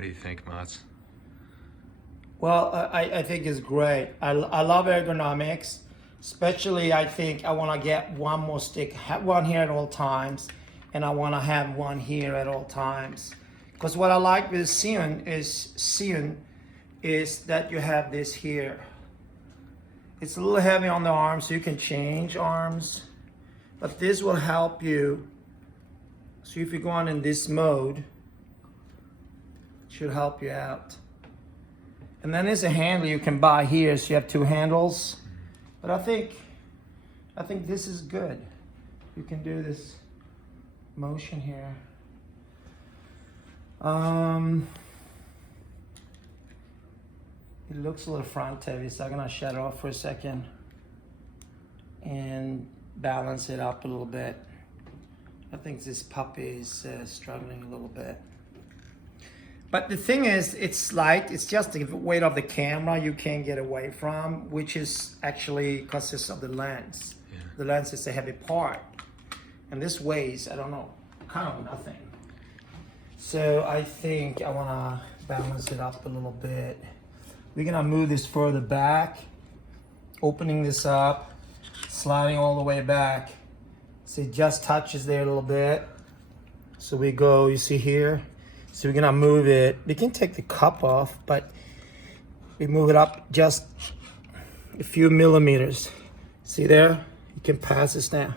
What do you think, Mats? Well, I think it's great. I love ergonomics, especially I think I want to get one more stick, have one here at all times, and I want to have one here at all times. Because what I like with Zhiyun is that you have this here. It's a little heavy on the arms, so you can change arms, but this will help you. So if you go on in this mode, it should help you out. And then there's a handle you can buy here, so you have two handles. But I think this is good. You can do this motion here. It looks a little front heavy, so I'm gonna shut it off for a second and balance it up a little bit. I think this puppy is struggling a little bit. But the thing is, it's light. It's just the weight of the camera you can't get away from, which is actually consists of the lens. Yeah. The lens is a heavy part. And this weighs, I don't know, kind of nothing. So I think I wanna balance it up a little bit. We're gonna move this further back, opening this up, sliding all the way back. See, it just touches there a little bit. So we go, you see here? So we're gonna move it. We can take the cup off, but we move it up just a few millimeters. See there? You can pass this now.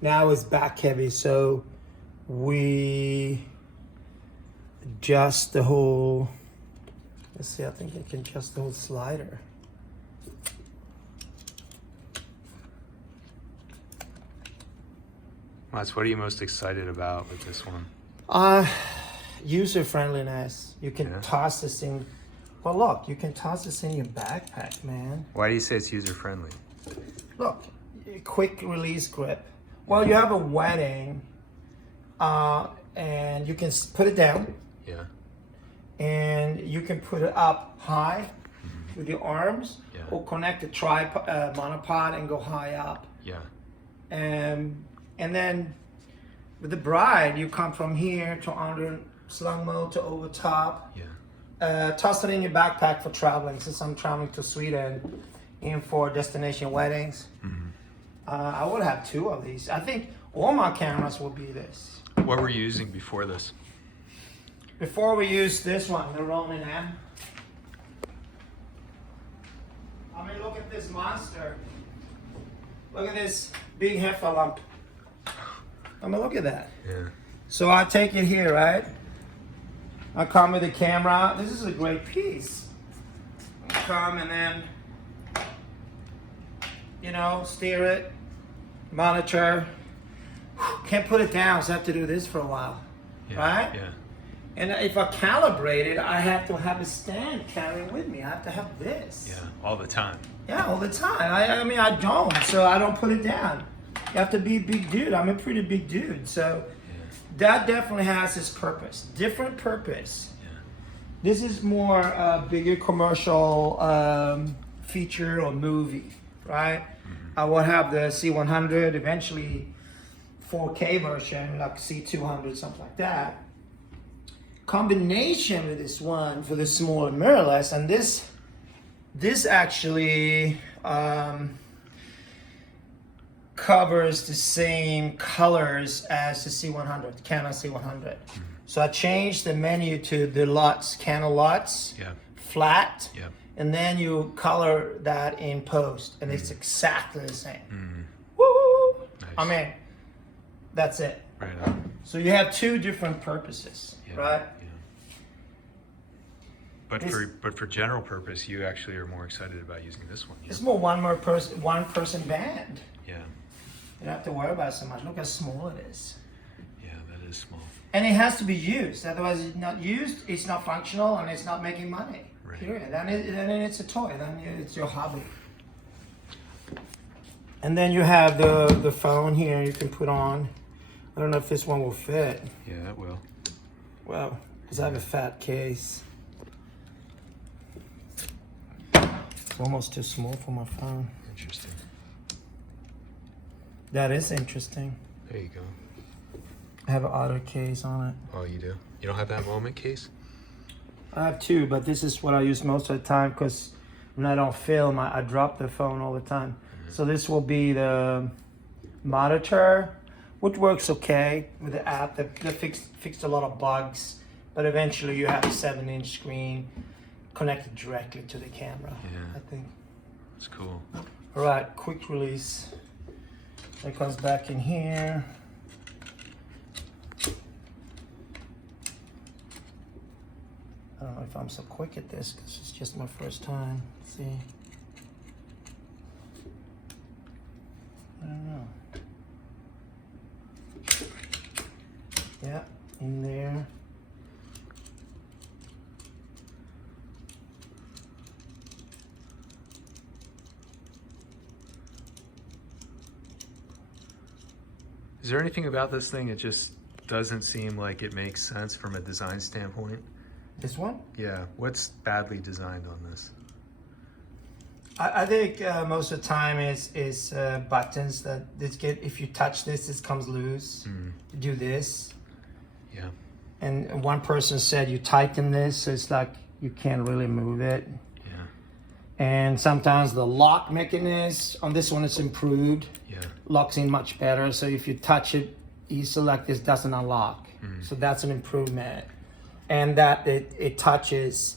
Now it's back heavy, so we adjust the whole, let's see, I think I can adjust the whole slider. Mats, what are you most excited about with this one? User friendliness. You can toss this in. Well, look, you can toss this in your backpack, man. Why do you say it's user friendly? Look, quick release grip. Well, you have a wedding, and you can put it down. Yeah. And you can put it up high with your arms, or connect a tripod, monopod, and go high up. Yeah. And then with the bride, you come from here to under slung mode to over top. Yeah. Toss it in your backpack for traveling. Since I'm traveling to Sweden and for destination weddings, I would have two of these. I think all my cameras will be this. What were you using before this? Before we use this one, the Ronin M. I mean, look at this monster. Look at this big heffalump. I mean, look at that. Yeah. So I take it here, right? I come with the camera. This is a great piece. I come and then, you know, steer it, monitor. Can't put it down, so I have to do this for a while, right? Yeah. And if I calibrate it, I have to have a stand carrying with me. I have to have this. Yeah, all the time. Yeah, all the time. I mean, I don't, so I don't put it down. You have to be a big dude. I'm a pretty big dude, so that definitely has its purpose. Different purpose. Yeah. This is more bigger commercial feature or movie, right? I will have the C100, eventually 4K version, like C200, something like that. Combination with this one for the smaller mirrorless, and this actually covers the same colors as the C100, Canon C100. So I changed the menu to the LUTs, Canon LUTs, flat, and then you color that in post, and it's exactly the same. Woo! Nice. I mean, that's it. Right on. So you have two different purposes, right? Yeah. But for general purpose, you actually are more excited about using this one. It's more one person band. Yeah. You don't have to worry about it so much. Look how small it is. Yeah, that is small. And it has to be used. Otherwise, it's not used, it's not functional, and it's not making money. Right. Period. Then it's a toy. Then it's your hobby. And then you have the phone here you can put on. I don't know if this one will fit. Yeah, it will. Well, because I have a fat case. It's almost too small for my phone. Interesting. That is interesting. There you go. I have an auto case on it. Oh, you do? You don't have that moment case? I have two, but this is what I use most of the time because when I don't film, I drop the phone all the time. So this will be the monitor, which works okay with the app. That fixed a lot of bugs, but eventually you have a 7-inch screen connected directly to the camera. Yeah. I think. It's cool. All right, quick release. It comes back in here. I don't know if I'm so quick at this because it's just my first time. Let's see. I don't know. Yeah, in there. Is there anything about this thing that just doesn't seem like it makes sense from a design standpoint? This one? Yeah. What's badly designed on this? I think most of the time is buttons that this get. If you touch this, this comes loose. Do this. Yeah. And one person said you tighten this, so it's like you can't really move it. Yeah. And sometimes the lock mechanism on this one is improved. Yeah. Locks in much better. So if you touch it, you select this doesn't unlock. So that's an improvement. And that it touches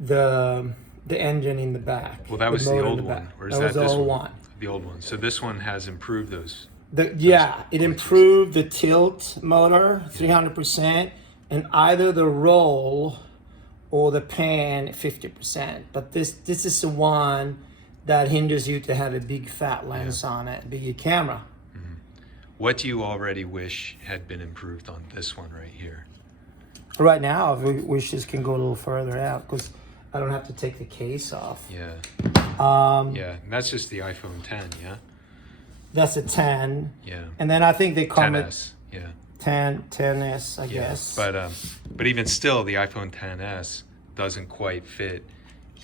the engine in the back. Well, that was the motor in old the one. back. Or is That was that the this old one? one. The old one. So this one has improved those. It improved the tilt motor 300% and either the roll or the pan 50%. But this is the one that hinders you to have a big fat lens on it, bigger camera. What do you already wish had been improved on this one right here? Right now, I wish this can go a little further out because I don't have to take the case off. Yeah. Yeah, and that's just the iPhone 10, yeah? That's a 10. Yeah. And then I think they come 10s, yeah. 10s, I guess. But even still, the iPhone 10s doesn't quite fit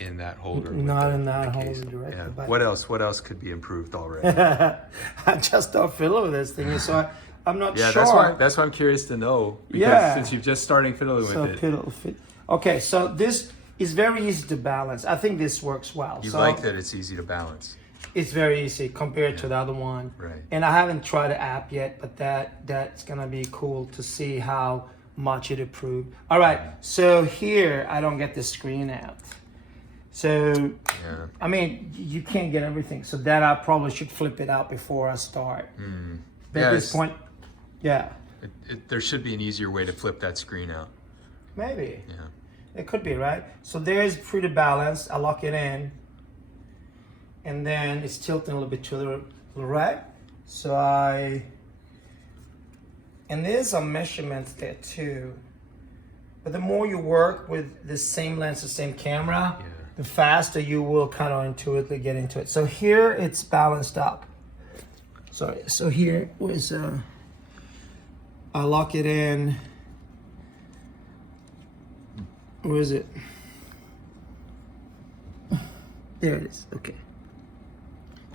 in that holder. with Not the- in that the holder case. directly, Yeah. but- What else could be improved already? I just don't fiddle with this thing, so I'm not Yeah, sure. that's why I'm curious to know. Because Yeah. since you're just starting fiddling with it. Okay, so this is very easy to balance. I think this works well. You so like that it's easy to balance. It's very easy compared to the other one. Right. And I haven't tried the app yet, but that's gonna be cool to see how much it improved. All right, so here I don't get the screen out. So Yeah. I mean, you can't get everything. So that I probably should flip it out before I start. But Yeah, at this it's- point, yeah, There should be an easier way to flip that screen out. maybe. Yeah. It could be, right? So there's pretty balanced. I lock it in. And then it's tilting a little bit to the right. So and there's some measurements there too. But the more you work with the same lens, the same camera, the faster you will kind of intuitively get into it. So here it's balanced up. So here was, I lock it in. Where is it? There it is, okay.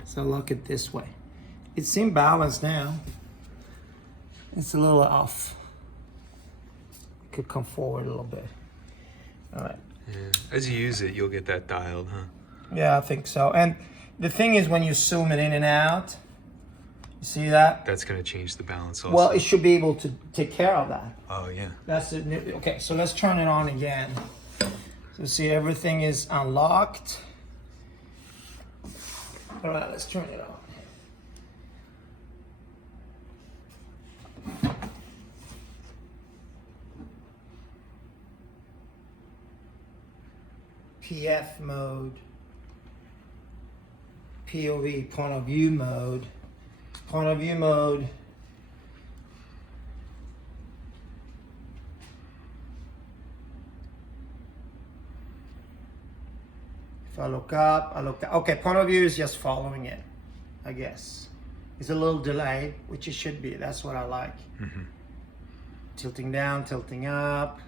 So I lock it this way. It seemed balanced now. It's a little off. It could come forward a little bit. All right. Yeah. As you use it, you'll get that dialed, huh? Yeah, I think so. And the thing is when you zoom it in and out, you see that? That's going to change the balance also. Well, it should be able to take care of that. Oh, yeah. That's it. Okay, so let's turn it on again. So see, everything is unlocked. All right, let's turn it on. PF mode, POV, point of view mode, point of view mode. If I look up, okay, point of view is just following it, I guess. It's a little delayed, which it should be, that's what I like. Tilting down, tilting up.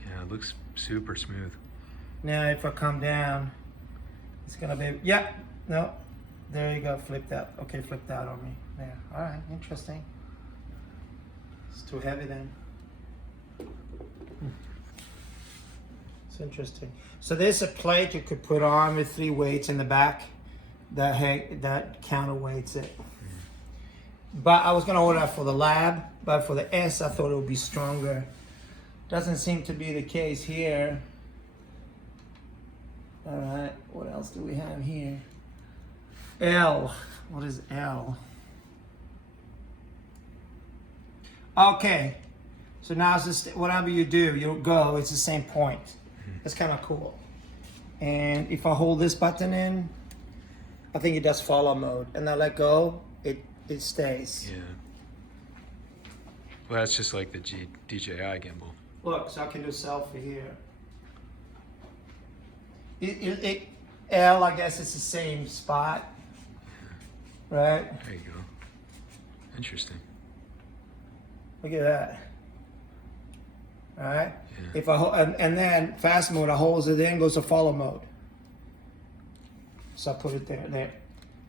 Yeah, it looks super smooth. Now if I come down, it's gonna be, yeah, no, there you go, flipped out. Okay, flipped out on me. There, all right, interesting. It's too heavy then. It's interesting. So there's a plate you could put on with 3 weights in the back that counterweights it. But I was gonna order that for the lab, but for the S I thought it would be stronger. Doesn't seem to be the case here. All right, what else do we have here? L. What is L? Okay, so now it's just whatever you do, you go, it's the same point. It's kind of cool. And if I hold this button in, I think it does follow mode. And I let go, it stays. Yeah. Well, that's just like the DJI gimbal. Look, so I can do selfie here. L, I guess it's the same spot, right? There you go. Interesting. Look at that. All right. Yeah. If and then fast mode, I hold it in, goes to follow mode. So I put it there. There.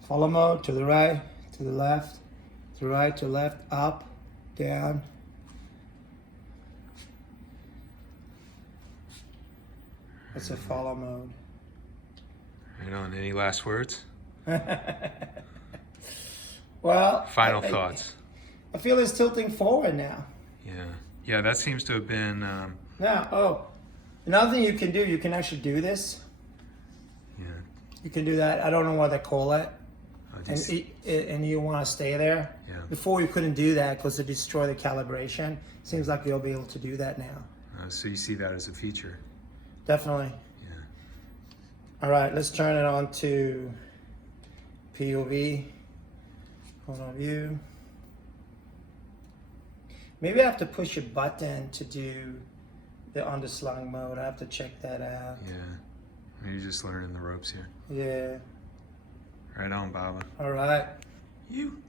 Follow mode to the right, to the left, to the right, to the left, up, down. That's a follow mode. Right on. Any last words? Well, Final thoughts. I feel it's tilting forward now. Yeah. Yeah, that seems to have been. Now, another thing you can do, you can actually do this. Yeah. You can do that. I don't know what they call it. Just, And you want to stay there. Yeah. Before you couldn't do that because it destroyed the calibration. Seems like you'll be able to do that now. so you see that as a feature. Definitely. Yeah. All right, let's turn it on to POV. Point of view. Maybe I have to push a button to do the underslung mode. I have to check that out. Yeah. Maybe just learning the ropes here. Yeah. Right on, Baba. All right. You.